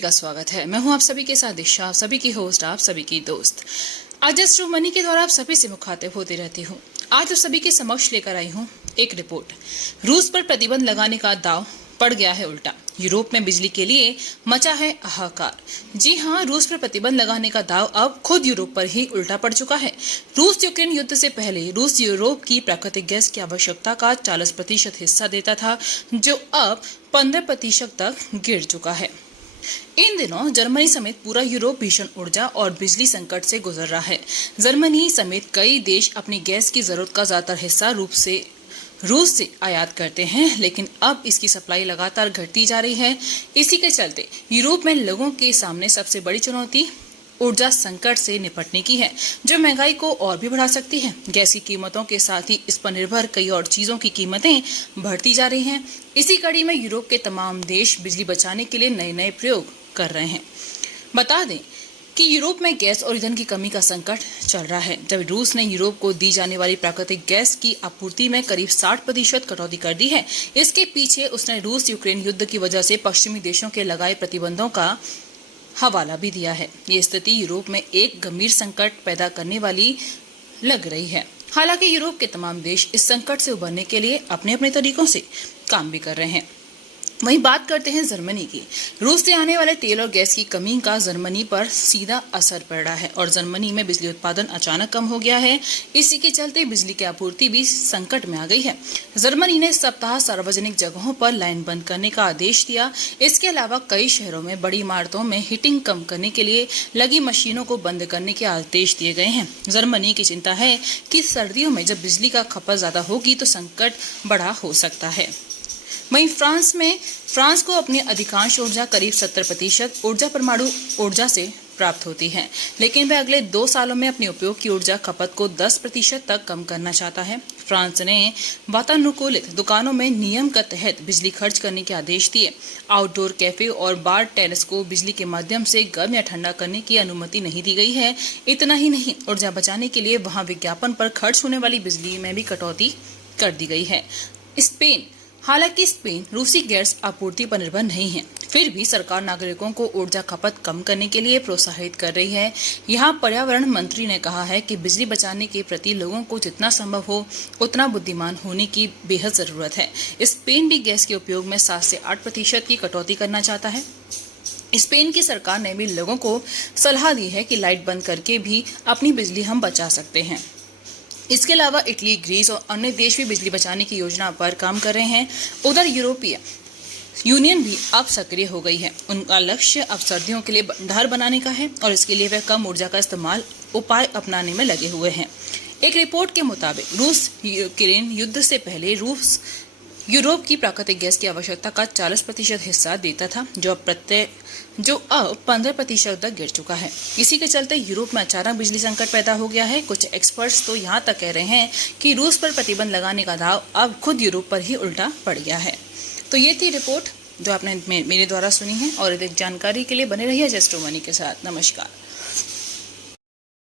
सभी का स्वागत है। मैं हूं आप सभी के साथ दिशा, आप सभी की होस्ट, आप सभी की दोस्त। आज जस्ट मनी के द्वारा आप सभी से मुखातिब होती रहती हूं। आज आप सभी के समक्ष लेकर आई हूं एक रिपोर्ट। रूस पर प्रतिबंध लगाने का दांव पड़ गया है उल्टा। यूरोप में बिजली के लिए मचा है हाहाकार। जी हां, रूस पर प्रतिबंध लगाने का दांव अब खुद यूरोप पर ही उल्टा पड़ चुका है। रूस यूक्रेन युद्ध से पहले रूस यूरोप की प्राकृतिक गैस की आवश्यकता का 40% हिस्सा देता था, जो अब 15% तक गिर चुका है। इन दिनों जर्मनी समेत पूरा यूरोप भीषण ऊर्जा और बिजली संकट से गुजर रहा है। जर्मनी समेत कई देश अपनी गैस की जरूरत का ज्यादातर हिस्सा रूस से आयात करते हैं, लेकिन अब इसकी सप्लाई लगातार घटती जा रही है। इसी के चलते यूरोप में लोगों के सामने सबसे बड़ी चुनौती ऊर्जा संकट से निपटने की है, जो महंगाई को और भी बढ़ा सकती है। गैस की कीमतों के साथ ही इस पर निर्भर कई और चीजों की कीमतें बढ़ती जा रही हैं। इसी कड़ी में यूरोप के तमाम देश बिजली बचाने के लिए नए नए प्रयोग कर रहे हैं। बता दें कि यूरोप में गैस और ईंधन की कमी का संकट चल रहा है। जब रूस ने यूरोप को दी जाने वाली प्राकृतिक गैस की आपूर्ति में करीब 60% कटौती कर दी है। इसके पीछे उसने रूस यूक्रेन युद्ध की वजह से पश्चिमी देशों के लगाए प्रतिबंधों का हवाला भी दिया है। ये स्थिति यूरोप में एक गंभीर संकट पैदा करने वाली लग रही है। हालांकि यूरोप के तमाम देश इस संकट से उबरने के लिए अपने अपने तरीकों से काम भी कर रहे हैं। वहीं बात करते हैं जर्मनी की। रूस से आने वाले तेल और गैस की कमी का जर्मनी पर सीधा असर पड़ रहा है और जर्मनी में बिजली उत्पादन अचानक कम हो गया है। इसी के चलते बिजली की आपूर्ति भी संकट में आ गई है। जर्मनी ने इस सप्ताह सार्वजनिक जगहों पर लाइन बंद करने का आदेश दिया। इसके अलावा कई शहरों में बड़ी इमारतों में हीटिंग कम करने के लिए लगी मशीनों को बंद करने के आदेश दिए गए हैं। जर्मनी की चिंता है कि सर्दियों में जब बिजली का खपत ज्यादा होगी तो संकट बड़ा हो सकता है। वहीं फ्रांस को अपनी अधिकांश ऊर्जा करीब 70% ऊर्जा परमाणु ऊर्जा से प्राप्त होती है, लेकिन वह अगले 2 सालों में अपनी उपयोग की ऊर्जा खपत को 10% तक कम करना चाहता है। फ्रांस ने वातानुकूलित दुकानों में नियम के तहत बिजली खर्च करने के आदेश दिए। आउटडोर कैफे और बार टेरेस को बिजली के माध्यम से गर्म या ठंडा करने की अनुमति नहीं दी गई है। इतना ही नहीं, ऊर्जा बचाने के लिए वहां विज्ञापन पर खर्च होने वाली बिजली में भी कटौती कर दी गई है। हालांकि स्पेन रूसी गैस आपूर्ति पर निर्भर नहीं है, फिर भी सरकार नागरिकों को ऊर्जा खपत कम करने के लिए प्रोत्साहित कर रही है। यहाँ पर्यावरण मंत्री ने कहा है कि बिजली बचाने के प्रति लोगों को जितना संभव हो उतना बुद्धिमान होने की बेहद जरूरत है। स्पेन भी गैस के उपयोग में 7 से 8% की कटौती करना चाहता है। स्पेन की सरकार ने भी लोगों को सलाह दी है कि लाइट बंद करके भी अपनी बिजली हम बचा सकते हैं। इसके अलावा इटली, ग्रीस और अन्य देश भी बिजली बचाने की योजना पर काम कर रहे हैं। उधर यूरोपीय यूनियन भी अब सक्रिय हो गई है। उनका लक्ष्य अब सर्दियों के लिए भंडार बनाने का है और इसके लिए वे कम ऊर्जा का इस्तेमाल उपाय अपनाने में लगे हुए हैं। एक रिपोर्ट के मुताबिक रूस यूक्रेन युद्ध से पहले रूस यूरोप की प्राकृतिक गैस की आवश्यकता का 40% हिस्सा देता था, जो अब 15% तक गिर चुका है। इसी के चलते यूरोप में अचानक बिजली संकट पैदा हो गया है। कुछ एक्सपर्ट्स तो यहाँ तक कह रहे हैं कि रूस पर प्रतिबंध लगाने का दाव अब खुद यूरोप पर ही उल्टा पड़ गया है। तो ये थी रिपोर्ट जो आपने मेरे द्वारा सुनी है, और अधिक जानकारी के लिए बने रहिए जस्ट मनी के साथ। नमस्कार।